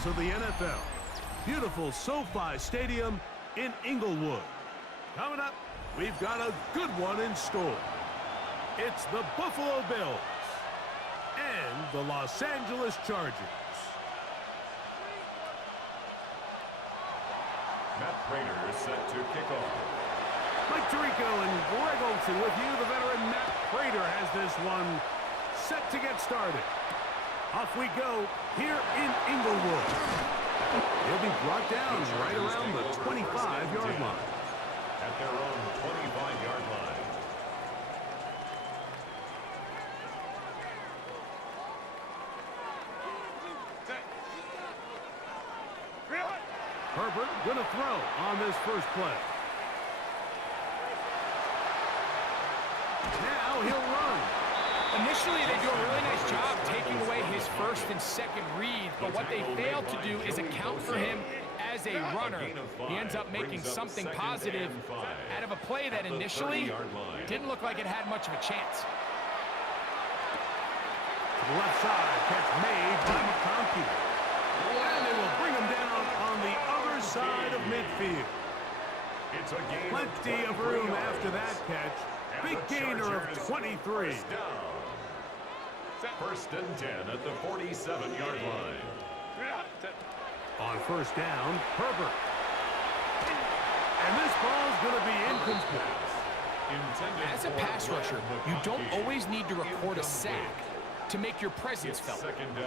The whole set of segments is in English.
finals of the NFL. Beautiful SoFi Stadium in Inglewood. Coming up, we've got a good one in store. It's the Buffalo Bills and the Los Angeles Chargers. Matt Prater is set to kick off. Mike Tirico and Greg Olsen with you. The veteran Matt Prater has this one set to get started. Off we go here in Inglewood. He'll be brought down right around the 25-yard line. At their own 25-yard line. Herbert gonna throw on this first play. Now he'll run. Initially, they do a really nice job taking away his first and second read, but what they failed to do is account for him as a runner. He ends up making something positive out of a play that initially didn't look like it had much of a chance. To the left side, catch made by McConkey. And they will bring him down on the other side of midfield. It's a gain Plenty of room after that catch. Big gainer of 23. First and 10 at the 47-yard line. On first down, Herbert. And this ball's going to be incomplete. As a pass rusher, you don't always need to record a sack to make your presence felt.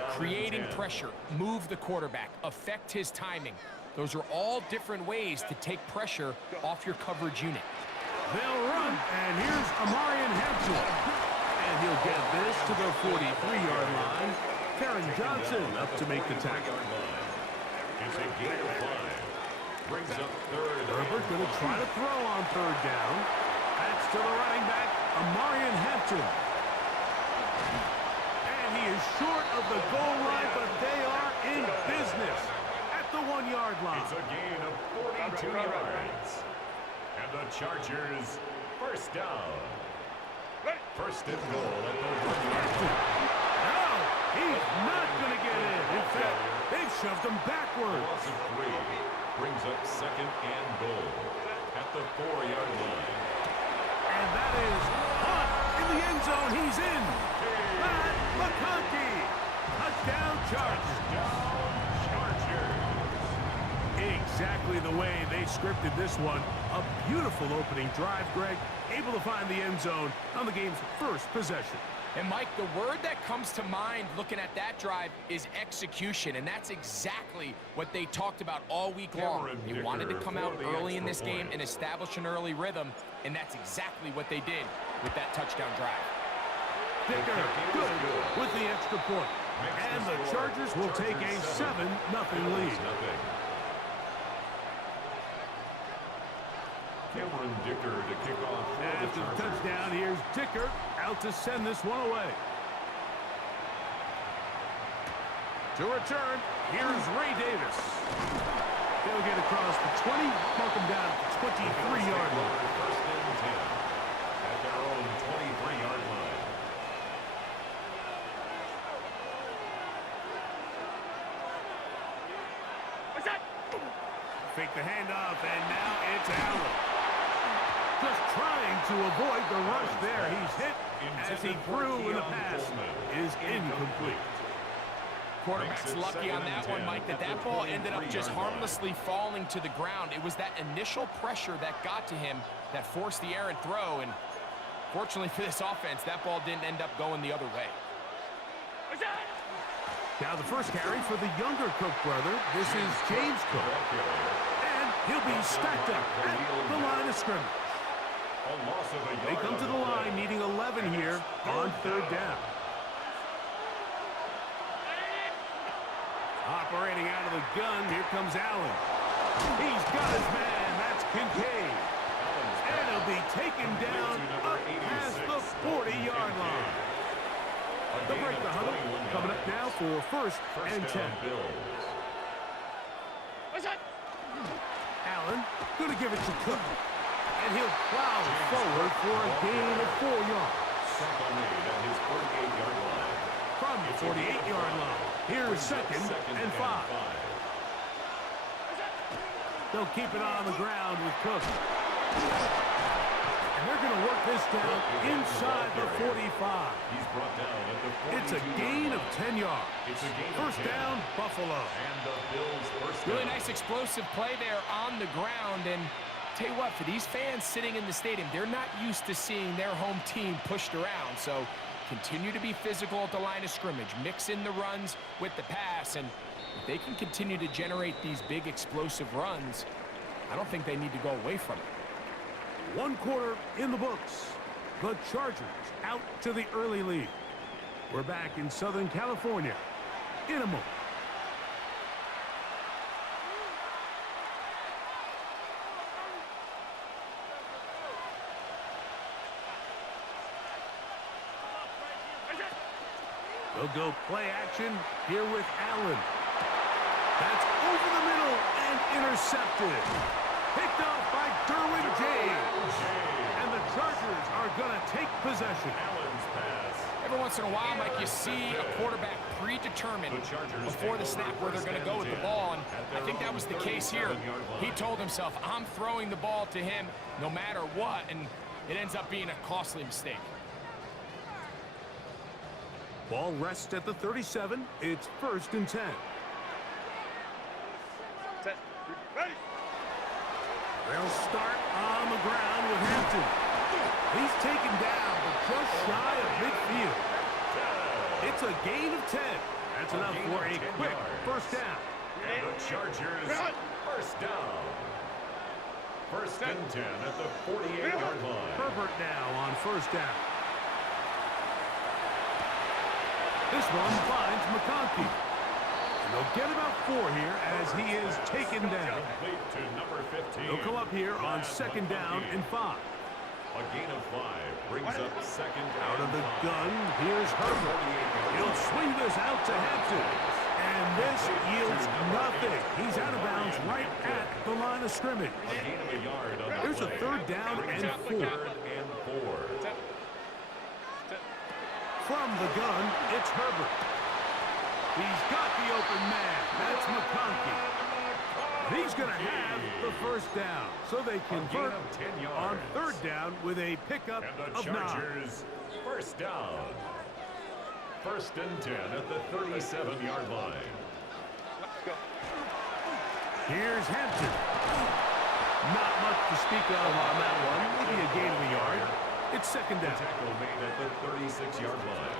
Creating pressure, move the quarterback, affect his timing. Those are all different ways to take pressure off your coverage unit. They'll run, and here's Amarian Hampton. And he'll get this to the 43-yard line. Karen Johnson up to make the tackle. It's a gain of 5. Brings up third. Herbert going to try to throw on third down. That's to the running back, Amarian Hampton. And he is short of the goal line, but they are in business at the 1-yard line. It's a gain of 42 yards. And the Chargers, first down. First and goal at the 1-yard line. No, he's not going to get in. In fact, they've shoved him backward. Loss of 3 brings up second and goal at the 4-yard line. And that is caught in the end zone. He's in. Matt McConkey. Touchdown Chargers. Exactly the way they scripted this one. A beautiful opening drive, Greg. Able to find the end zone on the game's first possession. And Mike, the word that comes to mind looking at that drive is execution, and that's exactly what they talked about all week long. They wanted to come out early in this game and establish an early rhythm, and that's exactly what they did with that touchdown drive. Dicker, good with the extra point. And the Chargers will take a 7-0 lead. Cameron Dicker to kick off. After the touchdown, here's Dicker out to send this one away. To return, here's Ray Davis. They'll get across the 20, mark him down at the 23-yard line. First and 10 at their own 23-yard line. Fake the handoff, and now it's Allen. Just trying to avoid the rush there. He's hit as he threw, and the pass is incomplete. Quarterback's lucky on that one, Mike, that ball ended up just harmlessly falling to the ground. It was that initial pressure that got to him that forced the errant throw, and fortunately for this offense, that ball didn't end up going the other way. Now the first carry for the younger Cook brother. This is James Cook. And he'll be stacked up at the line of scrimmage. They come to the line needing 11 here on third down. Operating out of the gun, here comes Allen. He's got his man, that's Kincaid. And he'll be taken down up past the 40-yard line. They'll break the huddle, coming up now for first and 10. Allen, gonna give it to Cook. And he'll plow forward for a gain of 4 yards. From the 48-yard line, here's second and 5. They'll keep it on the ground with Cook. And they're going to work this down inside the 45. He's brought down at the 42. It's a gain of 10 yards. It's a gain First of 10. down, Buffalo. And the Bills first Really down. nice explosive play there on the ground. And tell you what, for these fans sitting in the stadium, they're not used to seeing their home team pushed around. So continue to be physical at the line of scrimmage. Mix in the runs with the pass. And if they can continue to generate these big explosive runs, I don't think they need to go away from it. One quarter in the books. The Chargers out to the early lead. We're back in Southern California in a moment. They'll go play action here with Allen. That's over the middle and intercepted. Picked off by Derwin James. And the Chargers are going to take possession. Allen's pass. Every once in a while, Mike, you see a quarterback predetermined before the snap where they're going to go with the ball, and I think that was the case here. He told himself, I'm throwing the ball to him no matter what, and it ends up being a costly mistake. Ball rests at the 37. It's 1st and 10. They'll start on the ground with Hampton. He's taken down, but just shy of midfield. It's a gain of 10. That's enough for a quick first down. And the Chargers first down. 1st and 10 at the 48-yard line. Herbert now on first down. This one finds McConkey. And they'll get about 4 here as he is taken down. Complete to number 15. They'll come up here on 2nd down and 5. A gain of 5 brings up 2nd Out of the and 5. gun, here's Herbert. He'll swing this out to Hampton. And this yields nothing. He's out of bounds right at the line of scrimmage. A gain of a yard on the There's a play. 3rd down and 4. 3rd and 4. From the gun, it's Herbert. He's got the open man. That's McConkey. He's going to have the first down. So they convert of 10 on yards. 3rd down with a pickup And the of 9. Chargers first down. 1st and 10 at the 37-yard line. Here's Hampton. Not much to speak of on that one. Maybe a gain of a yard. It's 2nd The down. tackle made at the 36-yard line.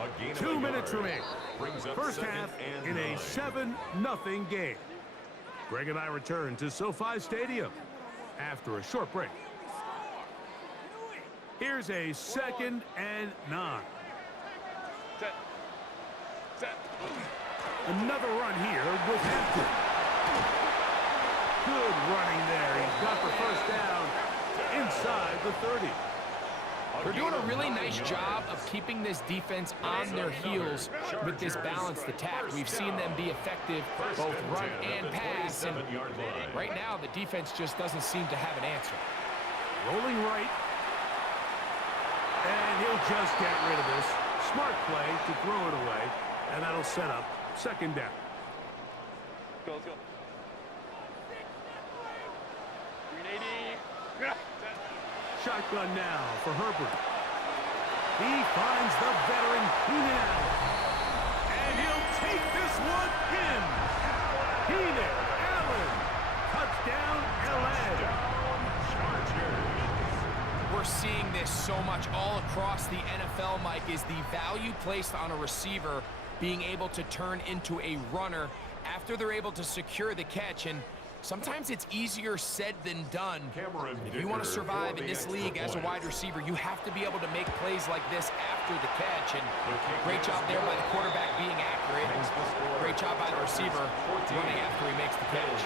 A gain of 2 a minutes yard. remaining. Brings up First 2nd half and in 9. a 7-0 game. Greg and I return to SoFi Stadium after a short break. Here's a 2nd and 9. Another run here with Hampton. Good running there. He's got the first down inside the 30. They're doing a really nice job of keeping this defense on their heels with this balanced attack. We've seen them be effective both run and pass, and right now the defense just doesn't seem to have an answer. Rolling right. And he'll just get rid of this. Smart play to throw it away, and that'll set up 2nd down. Let's go. Shotgun now for Herbert. He finds the veteran Keenan Allen. And he'll take this one in. Keenan Allen. Touchdown, LA. We're seeing this so much all across the NFL, Mike, is the value placed on a receiver being able to turn into a runner after they're able to secure the catch. And sometimes it's easier said than done. If you want to survive in this league as a wide receiver, you have to be able to make plays like this after the catch. And great job there by the quarterback being accurate. Great job by the receiver running after he makes the catch.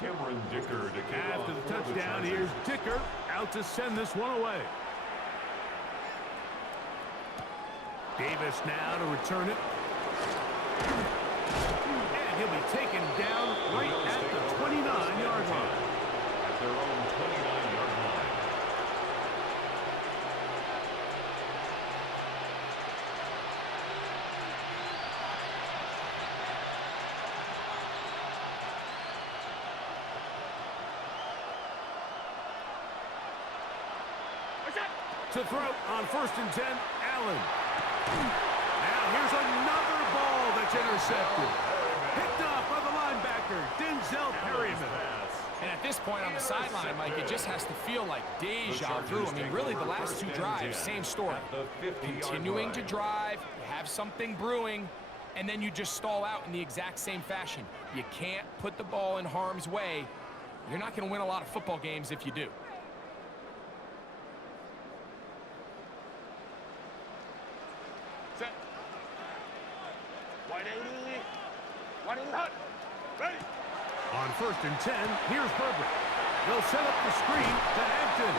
Cameron Dicker to kick After off the for touchdown, Chargers. here's Dicker out to send this one away. Davis now to return it. And he'll be taken down right To throw on 1st and 10, Allen. Now here's another ball that's intercepted. Picked off by the linebacker, Denzel Perryman. And at this point on the sideline, Mike, it just has to feel like deja vu. I mean, really, the last 2 drives, same story. Continuing to drive, have something brewing, and then you just stall out in the exact same fashion. You can't put the ball in harm's way. You're not going to win a lot of football games if you do. Set. 180. 180 hot. Ready. On 1st and 10, here's Herbert. They'll set up the screen to Hampton.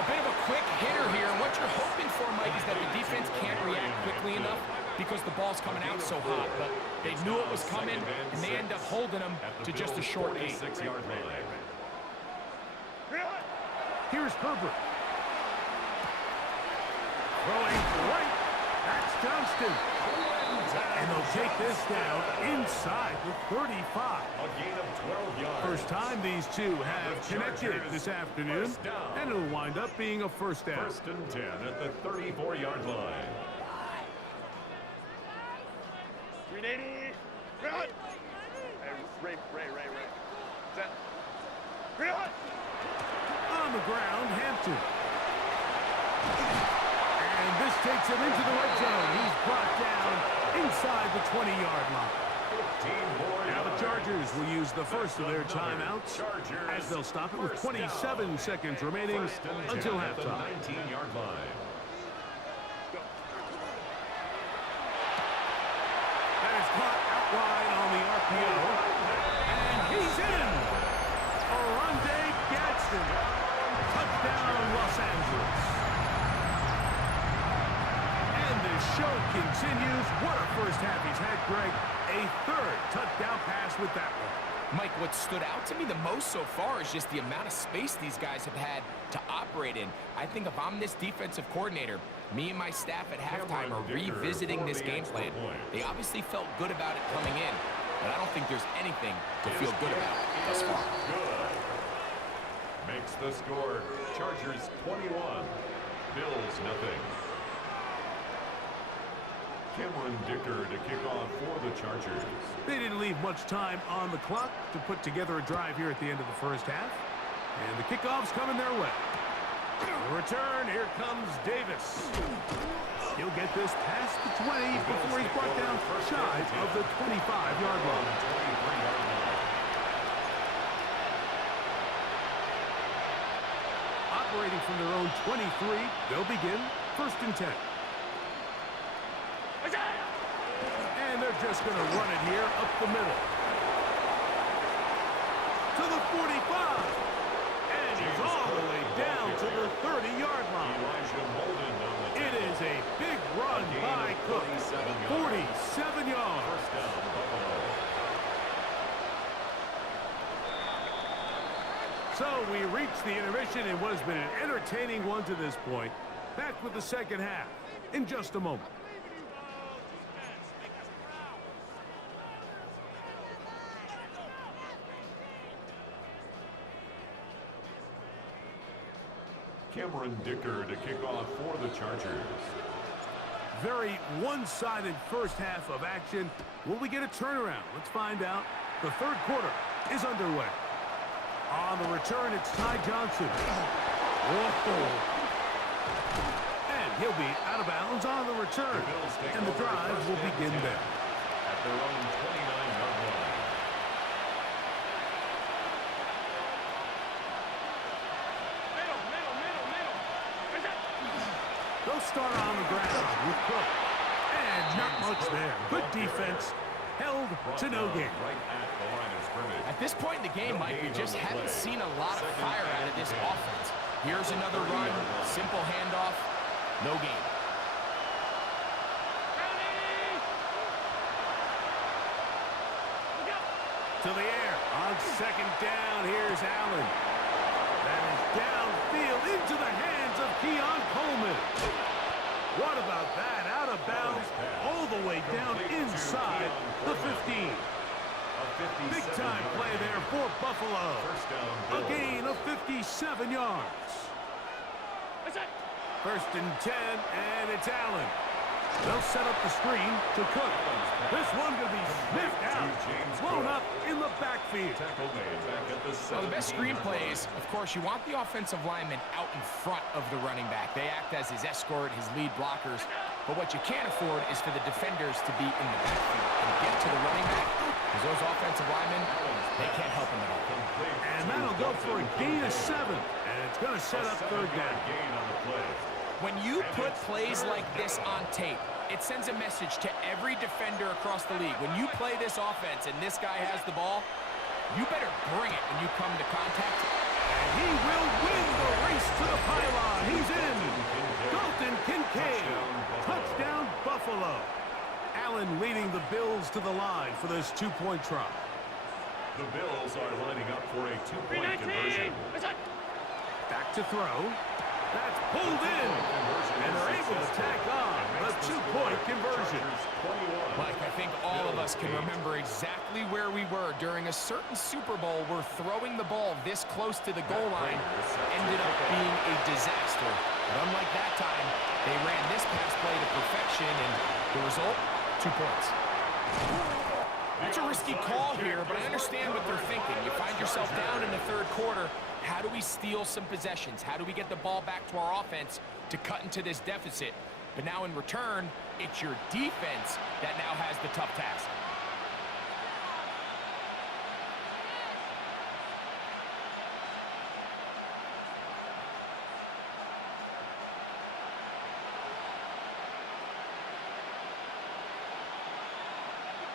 A bit of a quick hitter here, and what you're hoping for, Mike, is that the defense can't react quickly enough because the ball's coming out so hot. But they knew it was coming, and they end up holding them to just a short gain. Here's Herbert. Throwing right. That's Johnston. And they'll take this down inside the 35. A gain of 12 yards. First time these two have connected this afternoon, and it'll wind up being a first down. 1st and 10 at the 34-yard line. 380. Run. Ray. Set. Run. On the ground, Hampton. And this takes him into the red zone. He's brought down inside the 20-yard line. Now the Chargers will use the first of their timeouts as they'll stop it with 27 seconds remaining until halftime. 19-yard line. That is caught out wide on the RPO. And he's in. Oronde Gadsden. Touchdown, Los Angeles. And the show continues. What a first half he's had, Greg. A 3rd touchdown pass with that one. Mike, what stood out to me the most so far is just the amount of space these guys have had to operate in. I think if I'm this defensive coordinator, me and my staff at halftime are revisiting this game plan. They obviously felt good about it coming in, but I don't think there's anything to feel good about thus far. Good. Makes the score Chargers 21, Bills nothing. Cameron Dicker to kick off for the Chargers. They didn't leave much time on the clock to put together a drive here at the end of the first half. And the kickoff's coming their way. The return, here comes Davis. He'll get this past the 20 before he's brought down shy of the 25-yard line. Operating from their own 23, they'll begin 1st and 10. And they're just going to run it here up the middle. To the 45. And he's all the way down to the 30-yard line. It is a big run by Cook. 47 yards. So we reach the intermission in what has been an entertaining one to this point. Back with the second half in just a moment. Cameron Dicker to kick off for the Chargers. Very one-sided first half of action. Will we get a turnaround? Let's find out. The 3rd quarter is underway. On the return, it's Ty Johnson. Whoa. And he'll be out of bounds on the return. And the drive will begin there. At their own 29-yard line. They'll start on the ground with Cook. And not much there. Good defense. Held to no gain. Right at the line of scrimmage. At this point in the game, Mike, we just haven't seen a lot of fire out of this offense. Here's another run, simple handoff, no gain. To the air. On 2nd down, here's Allen. That is downfield into the hands of Keon Coleman. What about that? Out of bounds, all the way down inside the 15. Big time play there for Buffalo. A gain of 57 yards. First and 10, and it's Allen. They'll set up the screen to Cook. This one going to be sniffed out, blown up in the backfield. Well, the best screen plays, of course, you want the offensive lineman out in front of the running back. They act as his escort, his lead blockers. But what you can't afford is for the defenders to be in the backfield and get to the running back, because those offensive linemen, they can't help him at all. And that'll go for a gain of 7, and it's going to set up third down. When you put plays like this on tape, it sends a message to every defender across the league. When you play this offense and this guy has the ball, you better bring it when you come to contact. And he will win the race to the pylon. He's in. Dalton Kincaid. Touchdown, Buffalo. Allen leading the Bills to the line for this two-point try. The Bills are lining up for a two-point conversion. Back to throw. That's pulled in. And they're able to tack on a two-point conversion. Mike, I think all of us can remember exactly where we were during a certain Super Bowl where throwing the ball this close to the goal line ended up being a disaster. But unlike that time, they ran this pass play to perfection, and the result, 2 points. It's a risky call here, but I understand what they're thinking. You find yourself down in the third quarter. How do we steal some possessions? How do we get the ball back to our offense to cut into this deficit? But now in return, it's your defense that now has the tough task.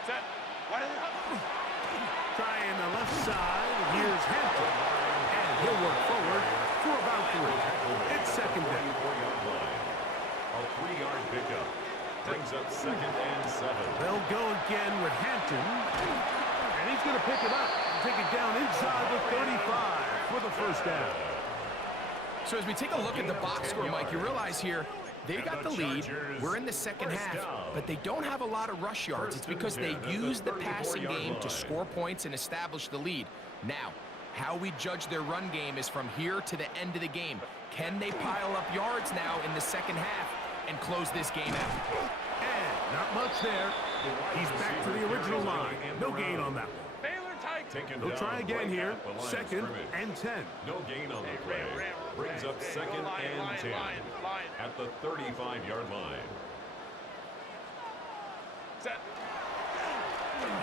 Set. Trying the left side. Here's Hampton. And he'll work forward for about 3. It's second down. A 3-yard pickup brings up second and 7. They'll go again with Hampton. And he's going to pick it up and take it down inside the 35 for the first down. So as we take a look at the box score, Mike, you realize here, they got the lead. We're in the second half, but they don't have a lot of rush yards. It's because they use the passing game to score points and establish the lead. Now, how we judge their run game is from here to the end of the game. Can they pile up yards now in the second half and close this game out? And not much there. He's back to the original line. No gain on that one. They'll try again here. Second and 10. No gain on the play. Brings up second and 10 at the 35-yard line. Set.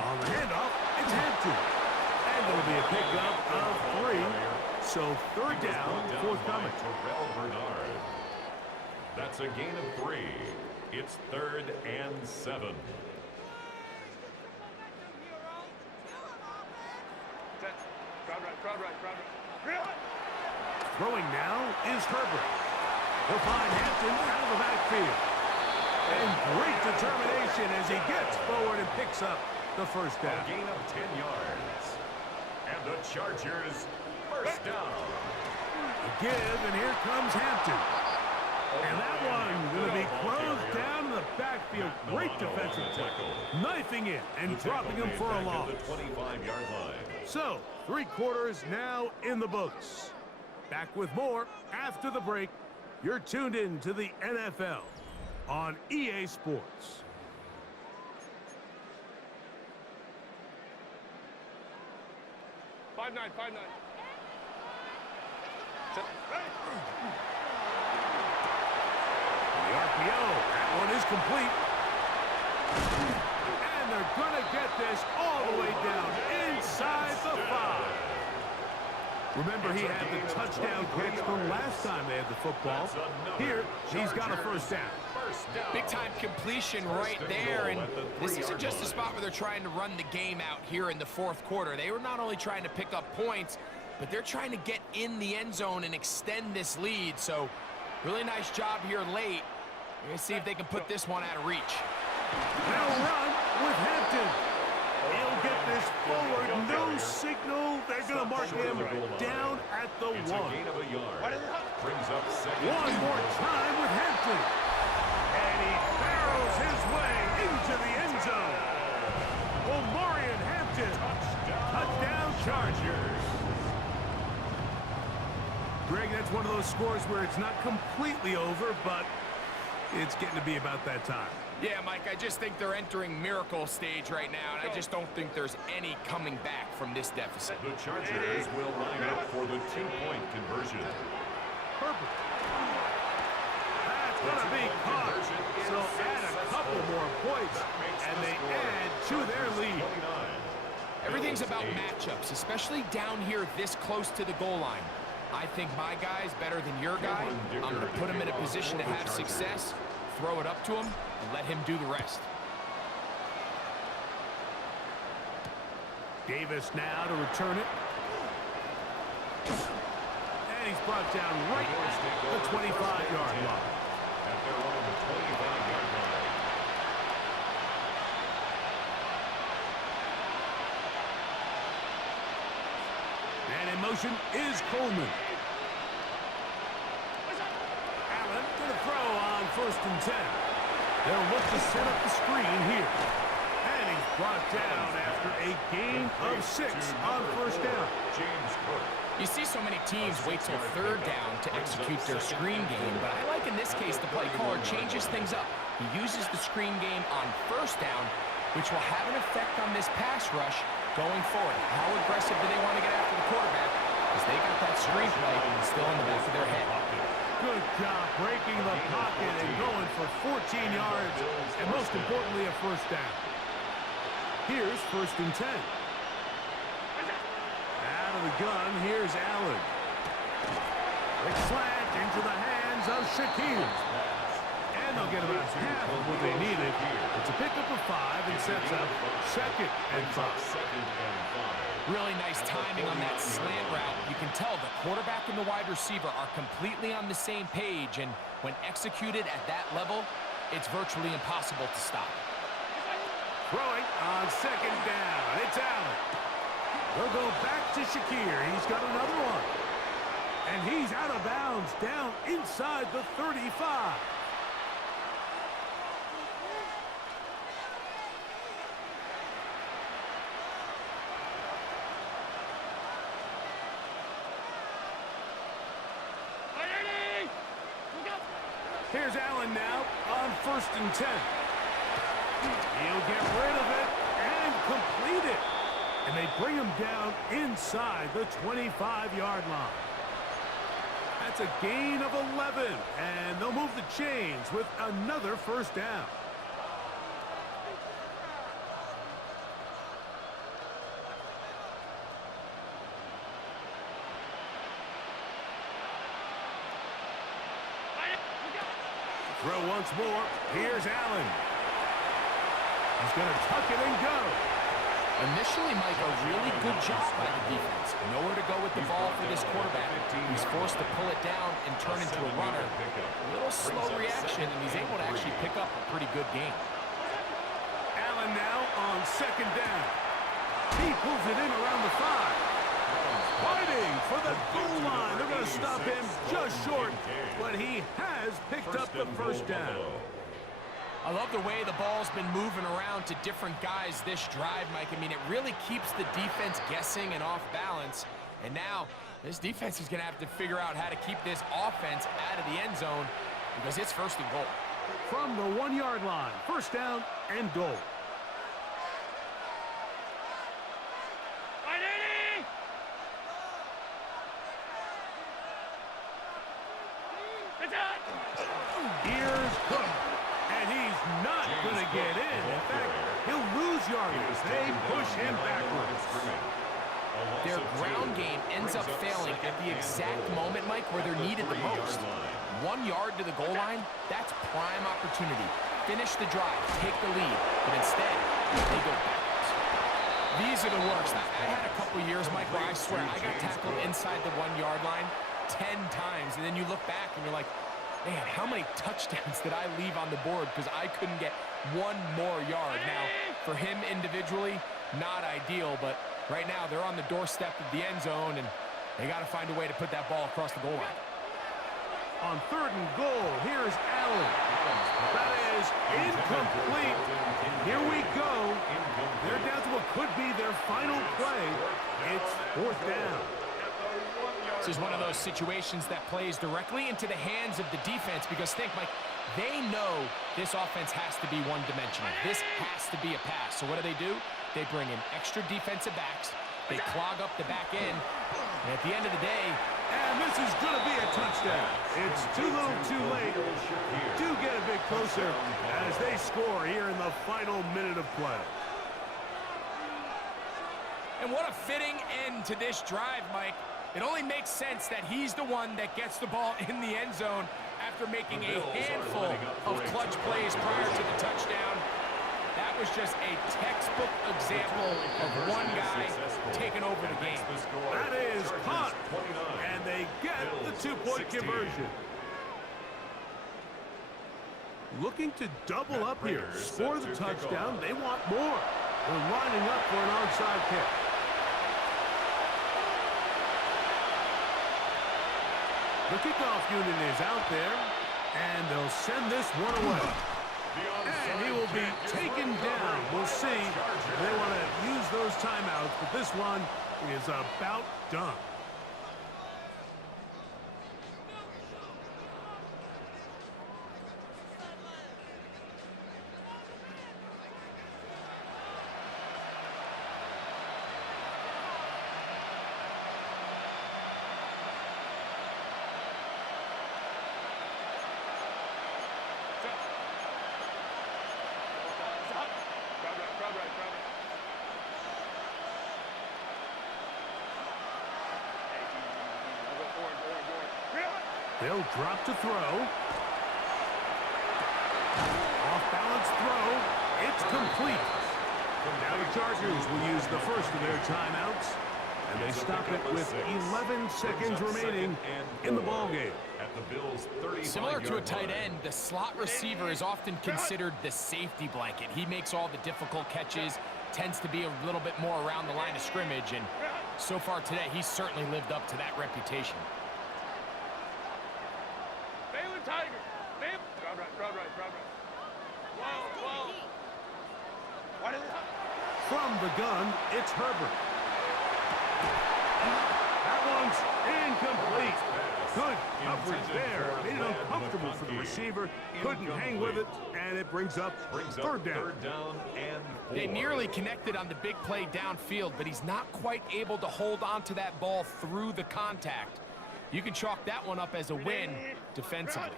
On the handoff, it's Hampton. And it'll be a pickup of 3. So third down, forthcoming. That's a gain of 3. It's third and 7. Crowd right. Throwing now is Herbert. He'll find Hampton out of the backfield. And great determination as he gets forward and picks up the first down. A gain of 10 yards. And the Chargers first down. The give, and here comes Hampton. And that one going to be closed down in the backfield. Great defensive tackle. Knifing it and dropping him for a loss. The 25-yard line. So, 3 quarters now in the books. Back with more after the break. You're tuned in to the NFL on EA Sports. Five nine. The RPO, that one is complete. And they're going to get this all the way down inside the 5. Remember, he had the touchdown catch the last time they had the football. Here, he's got a first down. Big-time completion right there, and this isn't just a spot where they're trying to run the game out here in the fourth quarter. They were not only trying to pick up points, but they're trying to get in the end zone and extend this lead. So, really nice job here late. We're going to see if they can put this one out of reach. They'll run with Hampton. He'll get this forward. No signal. They're going to mark him down at the 1. Brings up second. One more time with Hampton. And he barrels his way into the end zone. Omarion Hampton. Touchdown Chargers. Greg, that's one of those scores where it's not completely over, but it's getting to be about that time. Yeah, Mike, I just think they're entering miracle stage right now, and I just don't think there's any coming back from this deficit. The Chargers will line up for the two-point conversion. Perfect. That's going to be caught. So add a couple more points, and they add to their lead. Everything's about matchups, especially down here this close to the goal line. I think my guy's better than your guy. I'm going to put him in a position to have success, throw it up to him, and let him do the rest. Davis now to return it. And he's brought down right at the 25-yard line. At their own 25-yard line. And in motion is Coleman. Allen to the throw on 1st and 10. They'll look to set up the screen here. And he's brought down after a gain of 6 on 1st down. You see so many teams wait till 3rd down to execute their screen game, but I like in this case the play caller changes things up. He uses the screen game on 1st down, which will have an effect on this pass rush going forward. How aggressive do they want to get after the quarterback? Because they got that screen play still in the back of their head. Good job breaking the pocket and going for 14 yards, and most importantly, a 1st down. Here's 1st and 10. Out of the gun, here's Allen. Quick slant into the hands of Shaquille. And they'll get about half of what they needed. It's a pickup of 5 and sets up 2nd and 5. Really nice timing on that slant route. You can tell the quarterback and the wide receiver are completely on the same page, and when executed at that level, it's virtually impossible to stop. Throwing on 2nd down. It's Allen. They'll go back to Shakir. He's got another one. And he's out of bounds down inside the 35. Here's Allen now on 1st and 10. He'll get rid of it and complete it. And they bring him down inside the 25-yard line. That's a gain of 11. And they'll move the chains with another 1st down. Throw once more. Here's Allen. He's going to tuck it and go. Initially, Mike, a really good job by the defense. Nowhere to go with the ball for this quarterback. He's forced to pull it down and turn into a runner. A little slow reaction, and he's able to actually pick up a pretty good game. Allen now on 2nd down. He pulls it in around the 5. Fighting for the goal line. They're going to stop him just short, but he has picked up the 1st down. I love the way the ball's been moving around to different guys this drive, Mike. I mean, it really keeps the defense guessing and off balance. And now, this defense is going to have to figure out how to keep this offense out of the end zone because it's 1st and goal. From the 1-yard line, 1st down and goal. Here's Cook. And he's not going to get in. In fact, he'll lose yardage. They push him backwards. Their ground game ends up failing at the exact moment, Mike, where they're needed the most. 1 yard to the goal line, that's prime opportunity. Finish the drive, take the lead, but instead, they go backwards. These are the worst. I had a couple years, Mike, where I swear I got tackled inside the 1-yard line 10 times, and then you look back and you're like, man, how many touchdowns did I leave on the board because I couldn't get 1 more yard? Now, for him individually, not ideal, but right now they're on the doorstep of the end zone, and they got to find a way to put that ball across the goal line. On 3rd and goal, here's Allen. That is incomplete. Here we go. They're down to what could be their final play. It's 4th down. This is one of those situations that plays directly into the hands of the defense because think, Mike, they know this offense has to be one-dimensional. This has to be a pass. So what do? They bring in extra defensive backs. They clog up the back end. And at the end of the day, and this is going to be a touchdown. It's too little too late. Do get a bit closer as they score here in the final minute of play. And what a fitting end to this drive, Mike. It only makes sense that he's the one that gets the ball in the end zone after making a handful of clutch plays prior to the touchdown. That was just a textbook example of one guy taking over the game. That is caught, and they get the two-point conversion. Looking to double up here, score the touchdown. They want more. They're lining up for an onside kick. The kickoff unit is out there, and they'll send this one away. And he will be taken down. We'll see if they want to use those timeouts, but this one is about done. They'll drop to throw. Off-balance throw. It's complete. Now the Chargers will use the first of their timeouts, and they stop it with 11 seconds remaining in the ballgame. Similar to a tight end, the slot receiver is often considered the safety blanket. He makes all the difficult catches, tends to be a little bit more around the line of scrimmage, and so far today, he's certainly lived up to that reputation. Tiger. Drop right. Whoa. What is it? From the gun, it's Herbert. That one's incomplete. Good coverage there. Made it uncomfortable for the receiver. Couldn't hang with it, and it brings up third down. They nearly connected on the big play downfield, but he's not quite able to hold on to that ball through the contact. You can chalk that one up as a win defensively.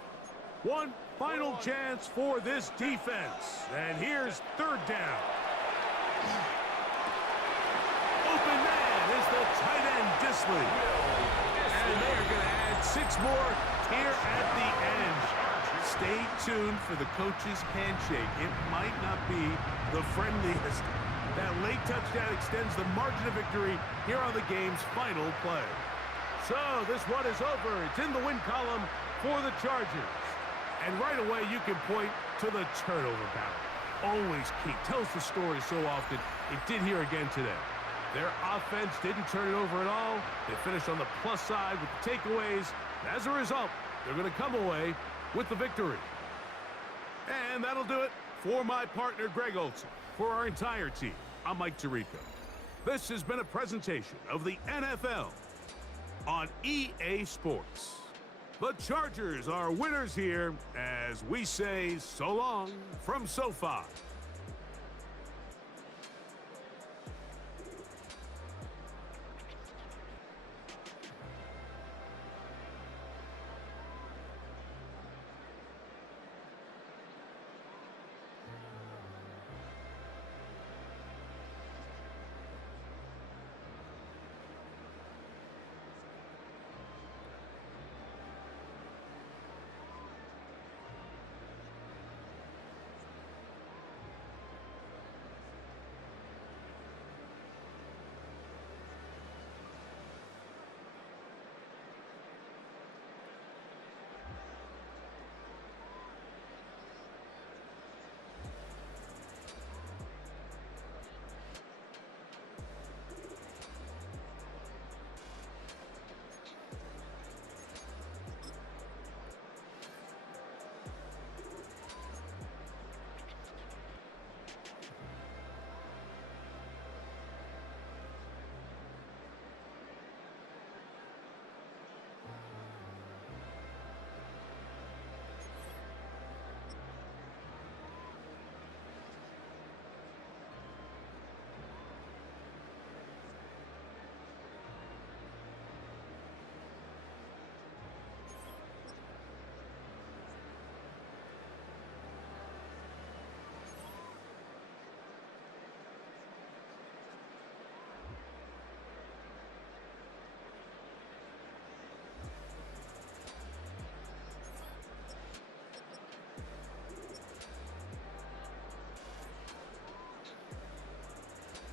One final chance for this defense. And here's third down. Open man is the tight end, Disley. And they're going to add 6 more here at the end. Stay tuned for the coach's handshake. It might not be the friendliest. That late touchdown extends the margin of victory here on the game's final play. So this one is over. It's in the win column for the Chargers. And right away, you can point to the turnover battle. Always key. Tells the story so often. It did here again today. Their offense didn't turn it over at all. They finished on the plus side with the takeaways. As a result, they're going to come away with the victory. And that'll do it for my partner, Greg Olson. For our entire team, I'm Mike Tirico. This has been a presentation of the NFL on EA Sports. The Chargers are winners here as we say so long from SoFi.